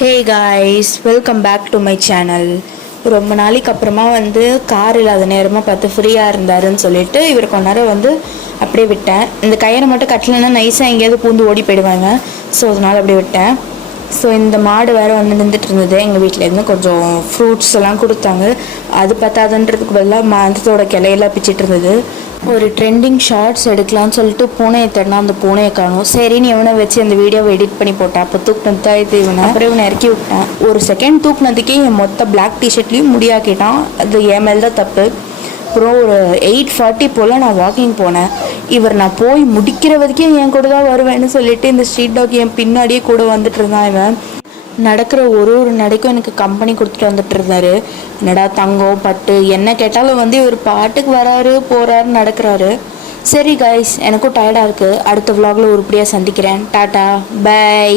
Hey guys, welcome back to my channel. ரொம்ப நாளைக்கு அப்புறமா கார் இல்லாத நேரமாக பார்த்து ஃப்ரீயாக இருந்தாருன்னு சொல்லிட்டு இவர் கொஞ்ச நேரம் அப்படியே விட்டேன். இந்த கயிறை மட்டும் கட்டலைன்னா நைஸாக எங்கேயாவது பூந்து ஓடி போயிடுவாங்க. ஸோ அதனால் அப்படியே விட்டேன். ஸோ இந்த மாடு வேறு நின்றுட்டு இருந்தது. எங்கள் வீட்டிலேருந்து கொஞ்சம் ஃப்ரூட்ஸ் எல்லாம் கொடுத்தாங்க. அது பத்தாதுன்றதுக்கு பதிலாக மரத்தோட கிளையெல்லாம் பிச்சுட்டு இருந்தது. ஒரு ட்ரெண்டிங் ஷார்ட்ஸ் எடுக்கலாம்னு சொல்லிட்டு பூனையை தேடினா அந்த பூனையை காணும். சரின்னு இவனை வச்சு அந்த வீடியோவை எடிட் பண்ணி போட்டேன். அப்போ தூக்குனது தான் இது இவனை. அப்புறம் இவனை இறக்கி விட்டேன். ஒரு செகண்ட் தூக்குனதுக்கே என் மொத்த பிளாக் டிஷர்ட்லேயும் முடியாக்கிட்டான். அது என் மேல் தான் தப்பு. அப்புறம் ஒரு 8:40 போல் நான் வாக்கிங் போனேன். நான் போய் முடிக்கிற வரைக்கும் என் கூட தான் வருவேன்னு சொல்லிட்டு இந்த ஸ்ட்ரீட் டாக் என் பின்னாடியே கூட வந்துட்டு இருந்தான். இவன் நடக்கிற ஒரு நடைக்கும் எனக்கு கம்பெனி கொடுத்துட்டு வந்துட்டு இருந்தாரு. என்னடா தங்கம் பட்டு என்ன கேட்டாலும் இவர் பாட்டுக்கு வராரு போறாரு நடக்கிறாரு. சரி கைஸ், எனக்கும் டயர்டாக இருக்குது. அடுத்த vlogல உருப்படியாக சந்திக்கிறேன். Tata by.